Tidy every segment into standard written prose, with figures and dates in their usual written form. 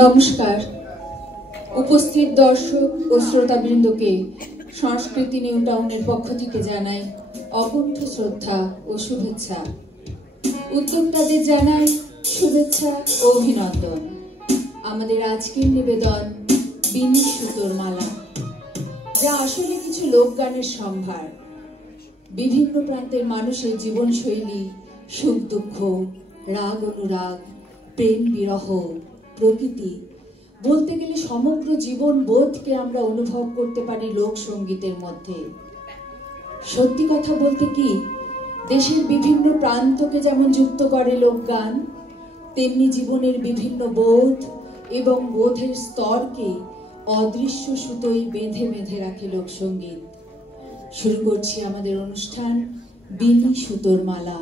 নমস্কার। উপস্থিত দর্শক ও শ্রোতাবৃন্দকে সংস্কৃতি নিউ টাউনের পক্ষ থেকে জানাই অকুণ্ঠ শ্রদ্ধা ও শুভেচ্ছা। উদ্যোক্তাদের জানাই শুভেচ্ছা ও অভিনন্দন। আমাদের আজকের নিবেদন বিনি সুতোর মালা, যা আসলে কিছু লোকগানের সম্ভার। বিভিন্ন প্রান্তের মানুষের জীবনশৈলী, সুখ দুঃখ, রাগ অনুরাগ, প্রেম বিরহ, প্রকৃতি, বলতে গেলে সমগ্র জীবন বোধকে আমরা অনুভব করতে পারি লোকসঙ্গীতের মধ্যে। সত্যি কথা বলতে কি, দেশের বিভিন্ন প্রান্তকে যেমন যুক্ত করে লোকগান, তেমনি জীবনের বিভিন্ন বোধ এবং বোধের স্তরকে অদৃশ্য সুতোয় বেঁধে বেঁধে রাখে লোকসঙ্গীত। শুরু করছি আমাদের অনুষ্ঠান বিনি সুতোর মালা।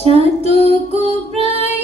চাতক প্রায়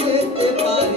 যেতে পারি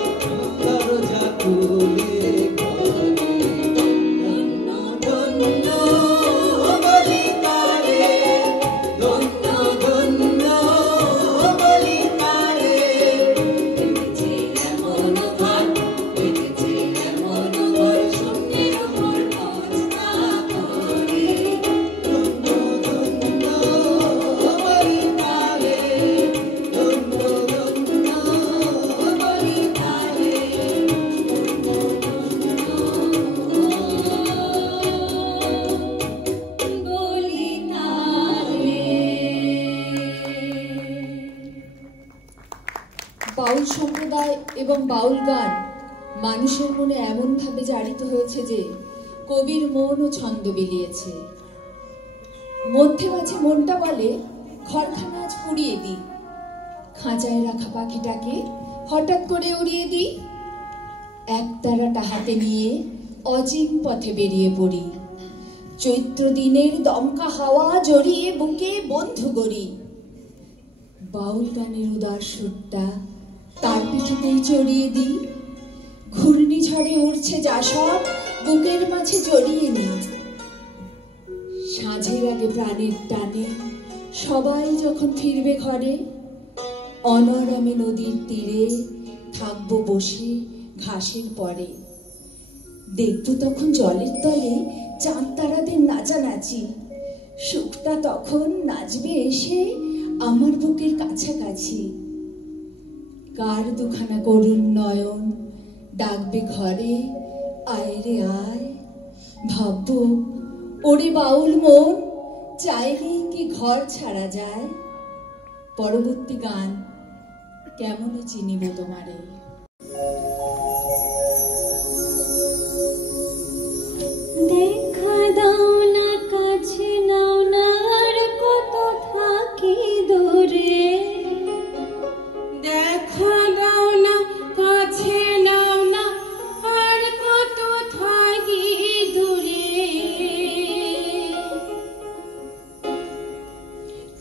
বাউল সম্প্রদায় এবং বাউল গান মানুষের মনে এমনভাবে জারিত হয়েছে যে কবির মন ও ছন্দ বিলিয়েছে। মধ্যে মাঝে মনটা বলে ঘরখানা আজ পুড়িয়ে দিই, খাঁচায় রাখা পাখিটাকে হঠাৎ করে উড়িয়ে দিই, একতারাটা হাতে নিয়ে অচিন পথে বেরিয়ে পড়ি, চৈত্র দিনের দমকা হাওয়া জড়িয়ে বুকে বন্ধু গড়ি। বাউল গানের উদার সুরটা তার পিঠেতেই চড়িয়ে দিই, ঘূর্ণিঝড়ে উড়ছে যা সব বুকের মাঝে জড়িয়ে নিই। সাঁঝের আগে প্রাণের টানে সবাই যখন ফিরবে ঘরে, অনরামে নদীর তীরে থাকবো বসে ঘাসের পরে, দেখবো তখন জলের তলে চাঁদ তারাদের নাচানাচি, সুখটা তখন নাচবে এসে আমার বুকের কাছাকাছি। কার দুখানা করুণ নয়ন ডাকবে ঘরে, আয় রে আয়, ভাববো ওরে বাউল মন, চাইলেই কি ঘর ছাড়া যায়। পরবর্তী গান কেমন চিনিব তোমারে। দেখা দাও না কাছে নাও না আর কত থাকি দূরে, দেখা দাও না কাছে নাও না আর কত থাকি দূরে,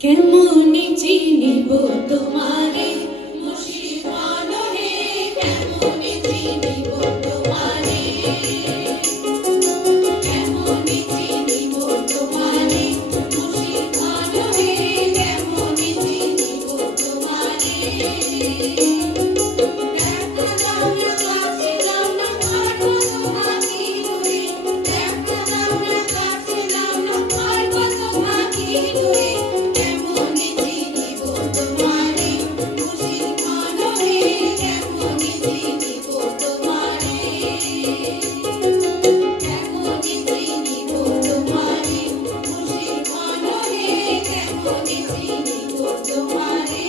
কেমন চিনিব তোমারে মুশিকান হে, কেমন চিনিব তোমারে, কেমন চিনিব তোমারে মুশিকান হে, কেমন চিনিব তোমারে। দেখা দাও না কাছে নাও না আর কত থাকি দূরে, দেখা দাও না কাছে নাও না আর কত থাকি দূরে, কেমন চিনিব তোমারে মুশিকান হে, কেমন চিনিব তোমারে, কেমন চিনিব তোমারে মুশিকান হে, কেমন চিনিব তোমারে।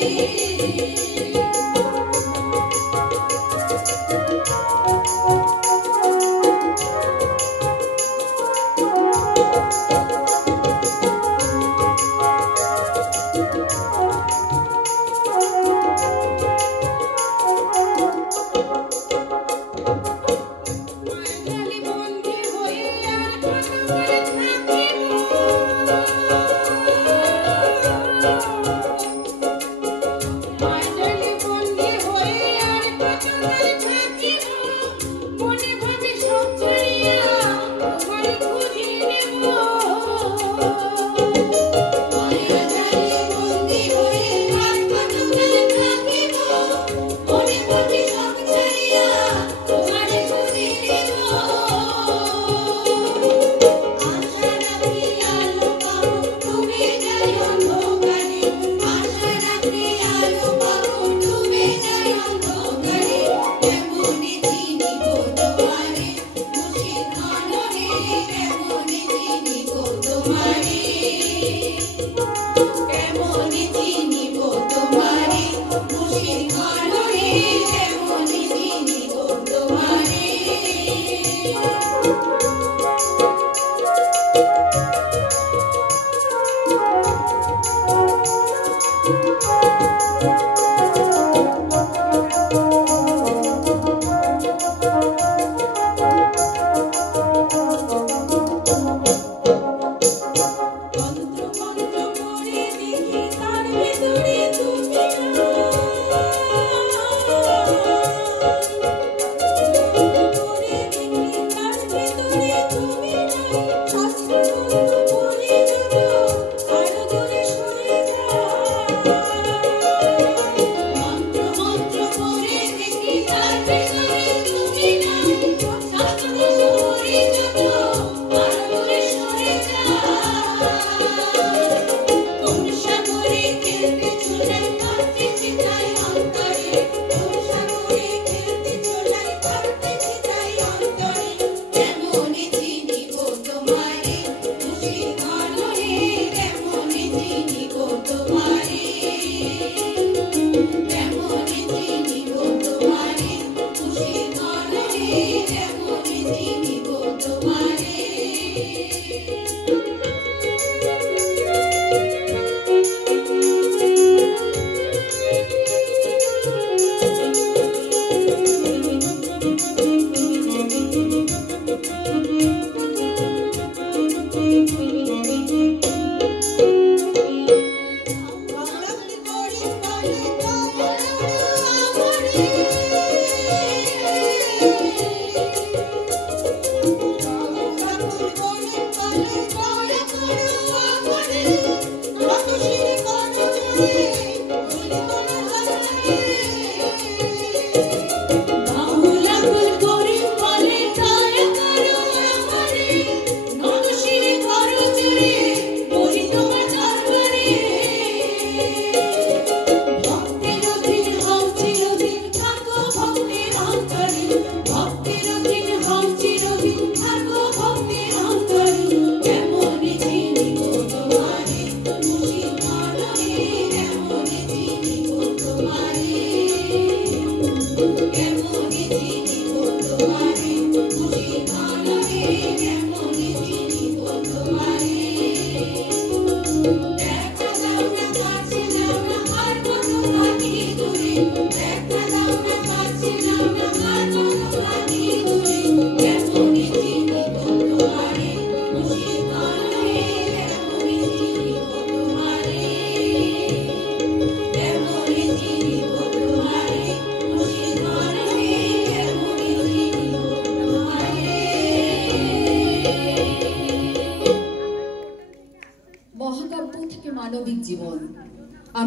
মায়াজালে বন্দী হয়ে আর কত করে থাকিব, মায়াজালে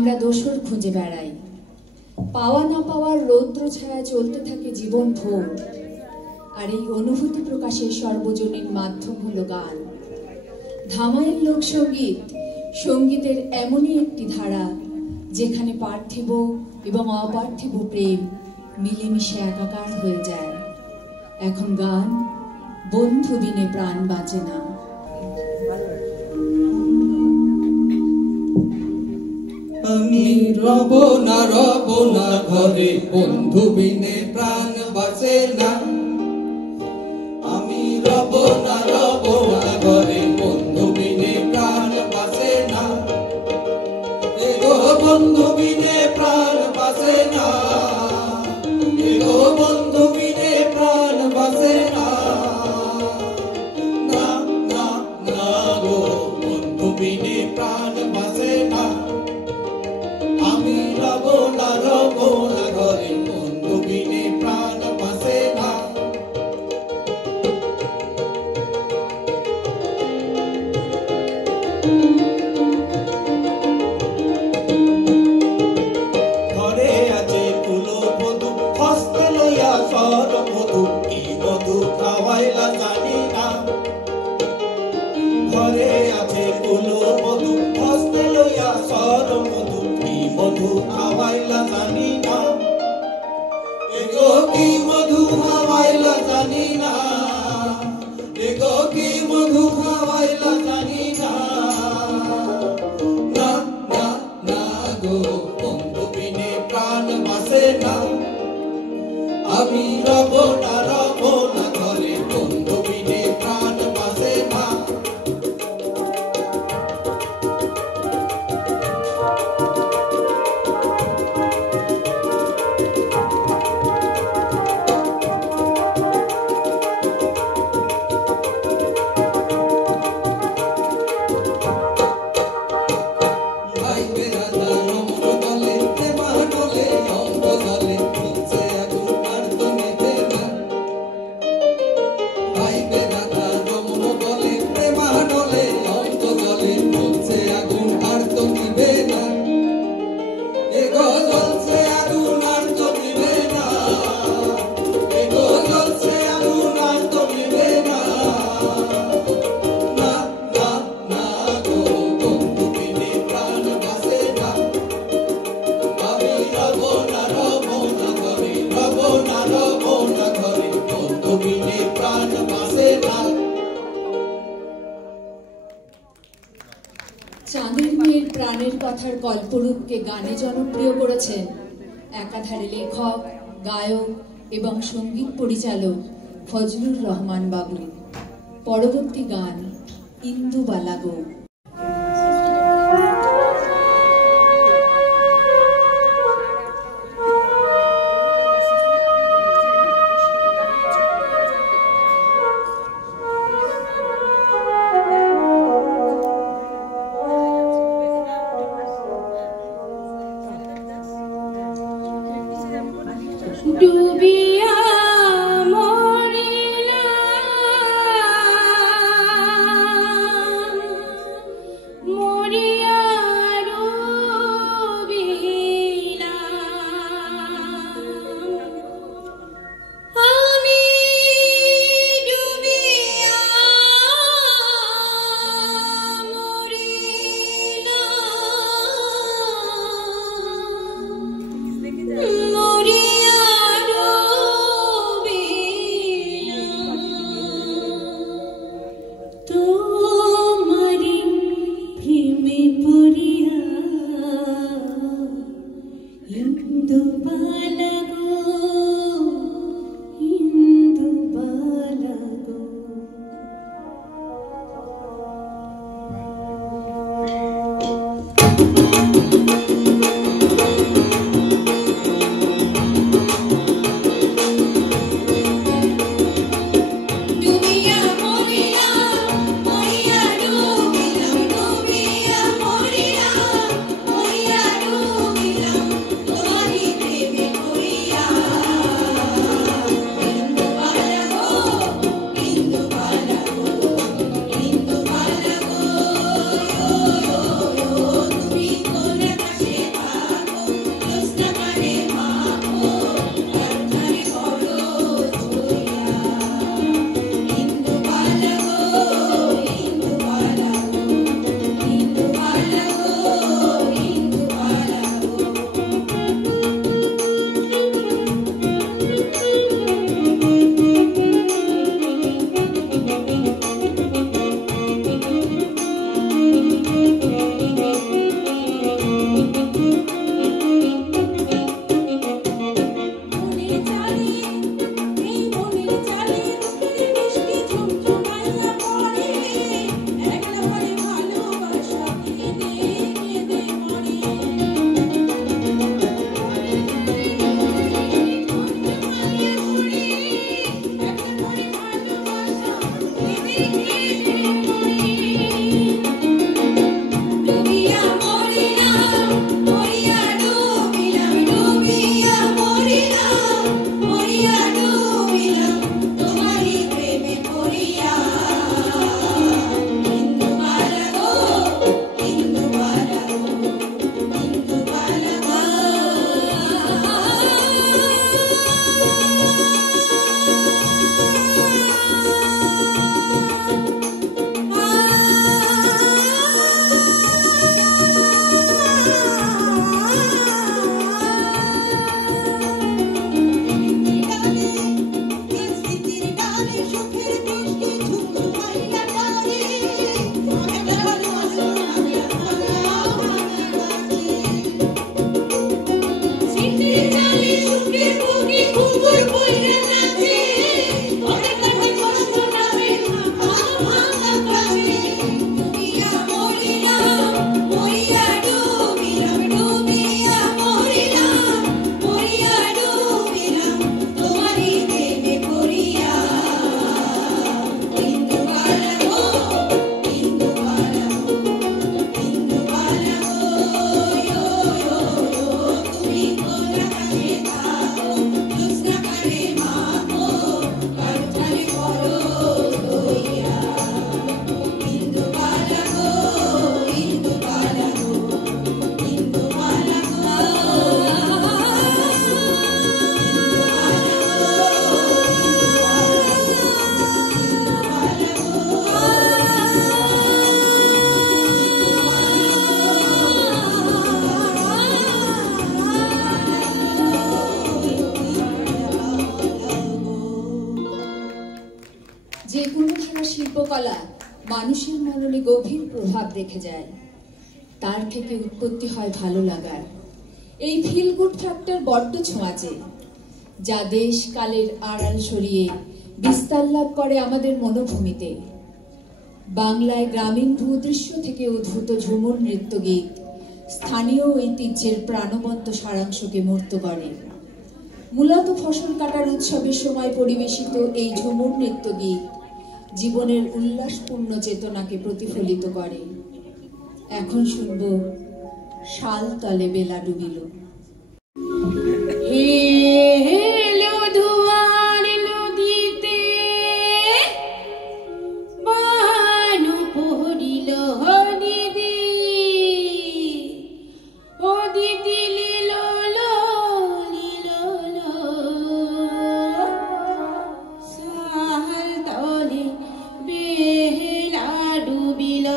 আমরা দোসর খুঁজে বেড়াই। পাওয়া না পাওয়ার রৌদ্র ছায়া চলতে থাকে জীবন ভোর। আর এই অনুভূতি প্রকাশের সর্বজনীন মাধ্যম হলো গান। ধামাইল লোকসঙ্গীত সঙ্গীতের এমনই একটি ধারা যেখানে পার্থিব এবং অপার্থিব প্রেম মিলেমিশে একাকার হয়ে যায়। এখন গান বন্ধু বিনে প্রাণ বাঁচে না। আমি রব না ঘরে, বন্ধু বিনে প্রাণ বাঁচে না। আমি রব না ঘরে, বন্ধু বিনে প্রাণ বাঁচে না। এগো বন্ধু বিনে প্রাণ বাঁচে না। এগো বন্ধু বিনে প্রাণ বাঁচে না। না না না গো, বন্ধু বিনে প্রাণ বাঁচে না। আমি রব না ঘরে, বন্ধু বিনে প্রাণ বাঁচে না। ঘরে আছে কুলো বধূ, হস্তে লইয়া সর মধু, কি মধু খাওয়াইলা জানি না। ঘরে আছে কুলো বধূ, হস্তে লইয়া সর মধু, কি মধু খাওয়াইলা জানি না। এগো কি মধু খাওয়াইলা জানি না। এগো কি মধু খাওয়াইলা জানি না। না না না গো, বন্ধু বিনে প্রাণ বাঁচে না। আমি রব না ঘরে, বন্ধু বিনে প্রাণ বাঁচে না। চাঁদের মেয়ের প্রাণের কথার কল্পরূপকে গানে জনপ্রিয় করেছেন একাধারে লেখক, গায়ক এবং সঙ্গীত পরিচালক ফজলুর রহমান বাবু। পরবর্তী গান ইন্দুবালা গো। ডুবিয়া মরিলা মরিয়া ডুবিলা আমি ডুবিয়া মরিলা যে কোনো ধারা শিল্পকলা মানুষের মননে গভীর প্রভাব রেখে যায়, তার থেকে উৎপত্তি হয় ভালো লাগার। এই ফিল গুড ফ্যাক্টর বড্ড ছোঁয়াচে, যা দেশ কালের আড়াল সরিয়ে বিস্তার লাভ করে আমাদের মনোভূমিতে। বাংলায় গ্রামীণ ভূদৃশ্য থেকে উদ্ভূত ঝুমুর নৃত্য গীত স্থানীয় ঐতিহ্যের প্রাণবন্ত সারাংশকে মূর্ত করে। মূলত ফসল কাটার উৎসবের সময় পরিবেশিত এই ঝুমুর নৃত্য গীত জীবনের উল্লাসপূর্ণ চেতনাকে প্রতিফলিত করে। এখন শুনব শাল তলে বেলা ডুবিল। এলো দুয়ার নদীতে বানু পড়িল দিদি, ও দিদি লীল শাল তলে বেলা ডুবিল।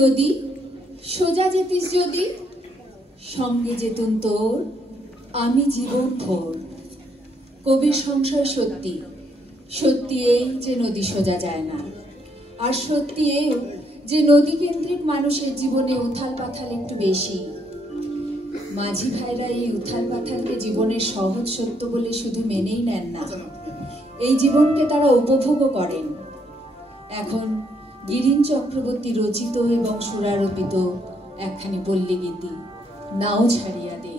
নদী সোজা যেতিস যদি, সঙ্গে যেতুন তোর আমি জীবন ভোর। কবির সংশয় সত্যি, সত্যি এই যে নদী সোজা যায় না, আর সত্যি এই যে নদী কেন্দ্রিক মানুষের জীবনে উথাল পাথাল একটু বেশি। মাঝি ভাইরা এই উথাল পাথালকে জীবনের সহজ সত্য বলে শুধু মেনেই নেন না, এই জীবনকে তারা উপভোগও করেন। এখন গিরিন চক্রবর্তী রচিত এবং সুরারোপিত একখানি পল্লী গীতি, নাও ছাড়িয়া দে।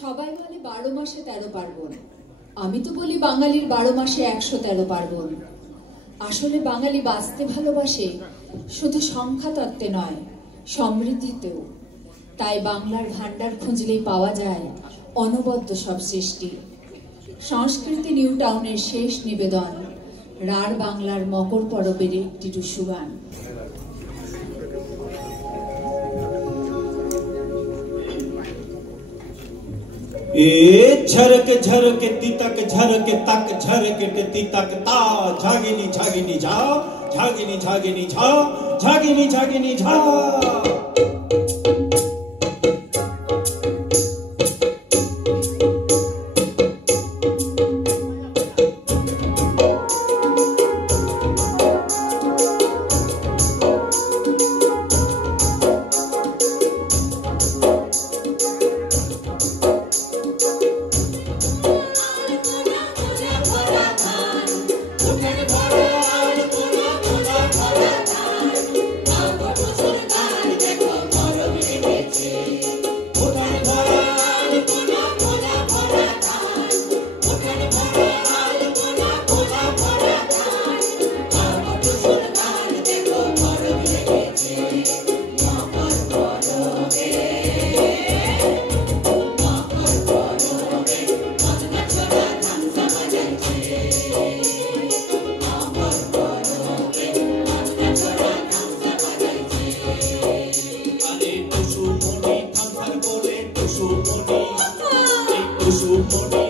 সবাই বলে 12 মাসে 13 পার্বণ, আমি তো বলি বাঙালির 12 মাসে 113 পার্বণ। আসলে বাঙালি বাঁচতে ভালোবাসে শুধু সংখ্যা তত্ত্বে নয়, সমৃদ্ধিতেও। তাই বাংলার ভান্ডার খুঁজলেই পাওয়া যায় অনবদ্য সব সৃষ্টি। সংস্কৃতি নিউ টাউনের শেষ নিবেদন, রার বাংলার মকর পরবের একটি টুসু গান। ए झरक झरक तितक झरक तक झरक तितक ता झागिनी झागिनी झा झागिनी झागिनी झा झागिनी झागिनी झा। কুসুমণি